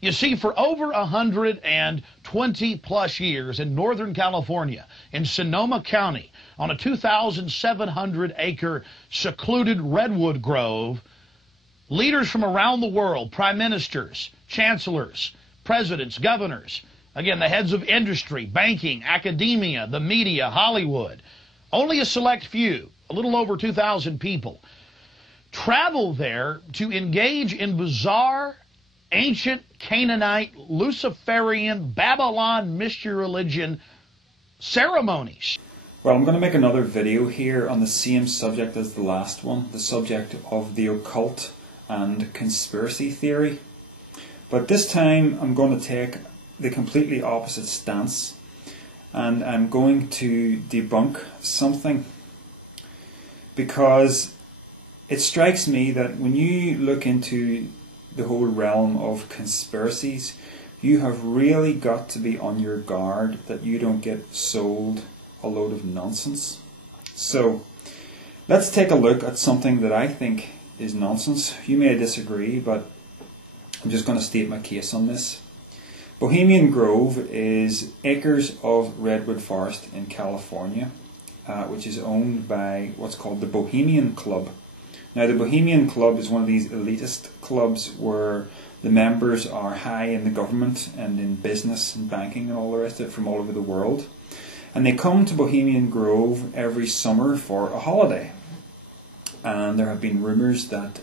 You see, for over 120 plus years in Northern California, in Sonoma County, on a 2,700-acre secluded redwood grove, leaders from around the world, prime ministers, chancellors, presidents, governors, again, the heads of industry, banking, academia, the media, Hollywood, only a select few, a little over 2,000 people, travel there to engage in bizarre, ancient Canaanite, Luciferian, Babylon mystery religion ceremonies. Well, I'm going to make another video here on the same subject as the last one, the subject of the occult and conspiracy theory. But this time I'm going to take the completely opposite stance, and I'm going to debunk something, because it strikes me that when you look into the whole realm of conspiracies, you have really got to be on your guard that you don't get sold a load of nonsense. So let's take a look at something that I think is nonsense. You may disagree, but I'm just going to state my case on this. Bohemian Grove is acres of redwood forest in California, which is owned by what's called the Bohemian Club. Now, the Bohemian Club is one of these elitist clubs where the members are high in the government and in business and banking and all the rest of it from all over the world. And they come to Bohemian Grove every summer for a holiday. And there have been rumours that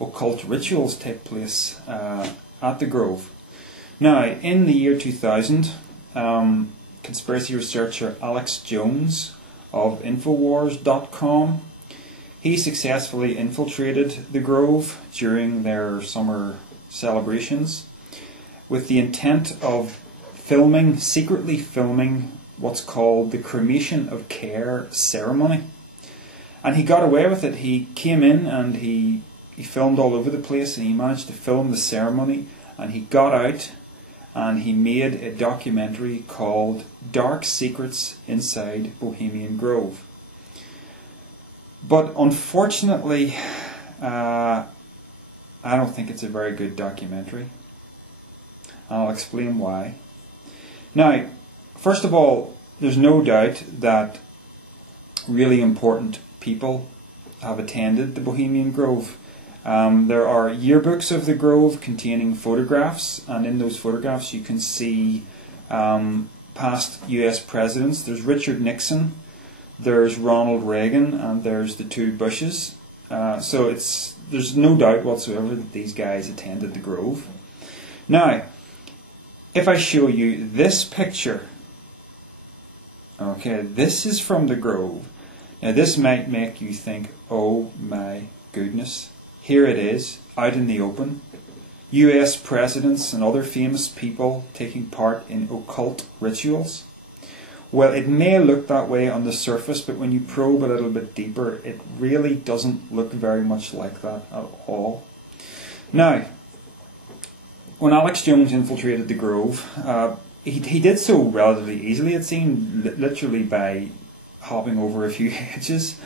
occult rituals take place at the Grove. Now, in the year 2000, conspiracy researcher Alex Jones of Infowars.com, he successfully infiltrated the Grove during their summer celebrations with the intent of secretly filming what's called the Cremation of Care ceremony. And he got away with it. He came in and he filmed all over the place, and he managed to film the ceremony, and he got out and he made a documentary called Dark Secrets Inside Bohemian Grove. But unfortunately, I don't think it's a very good documentary. I'll explain why. Now, first of all, there's no doubt that really important people have attended the Bohemian Grove. There are yearbooks of the Grove containing photographs, and in those photographs you can see past US presidents. There's Richard Nixon, there's Ronald Reagan, and there's the two Bushes. So there's no doubt whatsoever that these guys attended the Grove. Now, if I show you this picture, okay, this is from the Grove. Now this might make you think, oh my goodness, here it is, out in the open. US presidents and other famous people taking part in occult rituals. Well, it may look that way on the surface, but when you probe a little bit deeper, it really doesn't look very much like that at all. Now, when Alex Jones infiltrated the Grove, he did so relatively easily, it seemed, literally by hopping over a few hedges.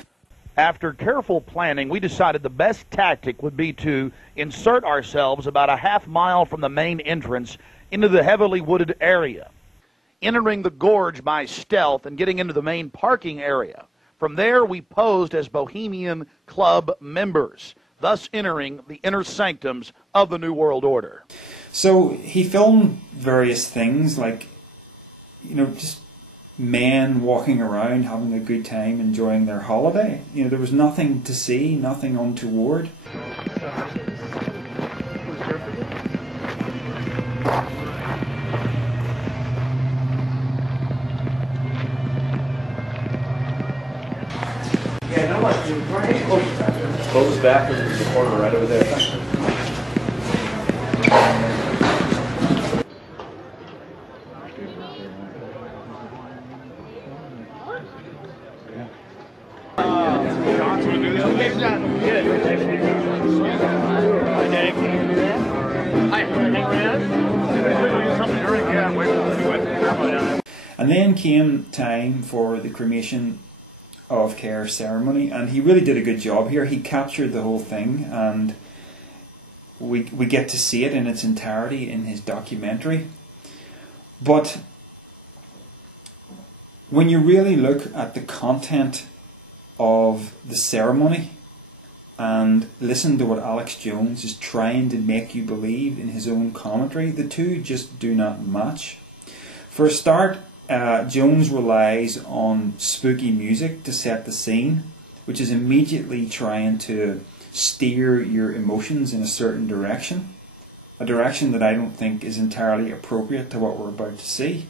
After careful planning, we decided the best tactic would be to insert ourselves about a half mile from the main entrance into the heavily wooded area, entering the gorge by stealth and getting into the main parking area. From there, we posed as Bohemian Club members, thus entering the inner sanctums of the New World Order. So he filmed various things like, just men walking around having a good time, enjoying their holiday. There was nothing to see, nothing untoward. Yeah, no one. Close back in the corner right over there. And then came time for the Cremation of Care ceremony, and he really did a good job here. He captured the whole thing, and we get to see it in its entirety in his documentary. But when you really look at the content of the ceremony and listen to what Alex Jones is trying to make you believe in his own commentary, the two just do not match. For a start, Jones relies on spooky music to set the scene, which is immediately trying to steer your emotions in a certain direction, a direction that I don't think is entirely appropriate to what we're about to see.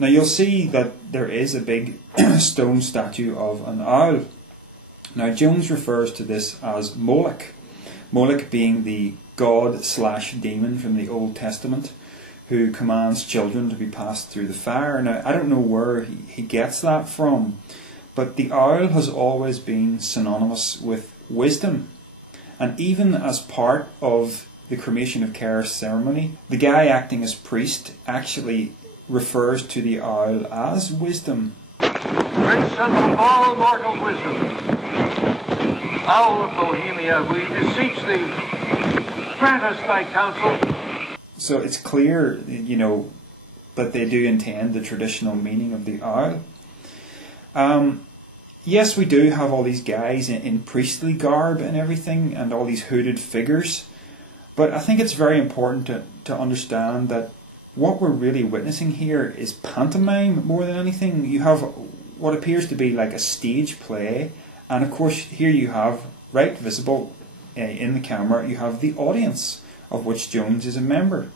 Now you'll see that there is a big stone statue of an owl. Now Jones refers to this as Molech. Molech being the god/demon from the Old Testament who commands children to be passed through the fire. Now I don't know where he gets that from, but the owl has always been synonymous with wisdom. And even as part of the Cremation of Care ceremony, the guy acting as priest actually refers to the owl as wisdom. Great son of all mortal wisdom, owl of Bohemia, we beseech thee, grant us thy counsel. So it's clear, that they do intend the traditional meaning of the owl. Yes, we do have all these guys in priestly garb and everything, and all these hooded figures, but I think it's very important to understand that what we're really witnessing here is pantomime more than anything. You have what appears to be like a stage play, and of course here you have, right visible in the camera, you have the audience, of which Jones is a member.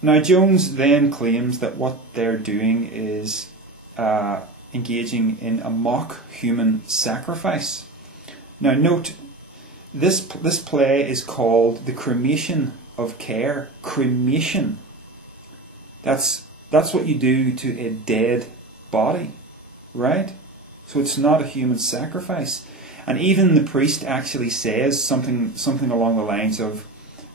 Now Jones then claims that what they're doing is engaging in a mock human sacrifice. Now note, this play is called the Cremation of Care. Cremation. That's what you do to a dead body, right? So it's not a human sacrifice. And even the priest actually says something along the lines of,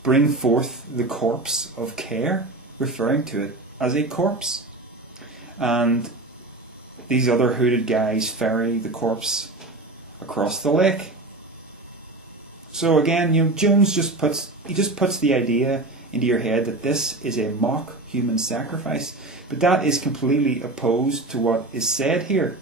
bring forth the corpse of care, referring to it as a corpse. And these other hooded guys ferry the corpse across the lake. So again, Jones just puts the idea into your head that this is a mock human sacrifice, but that is completely opposed to what is said here.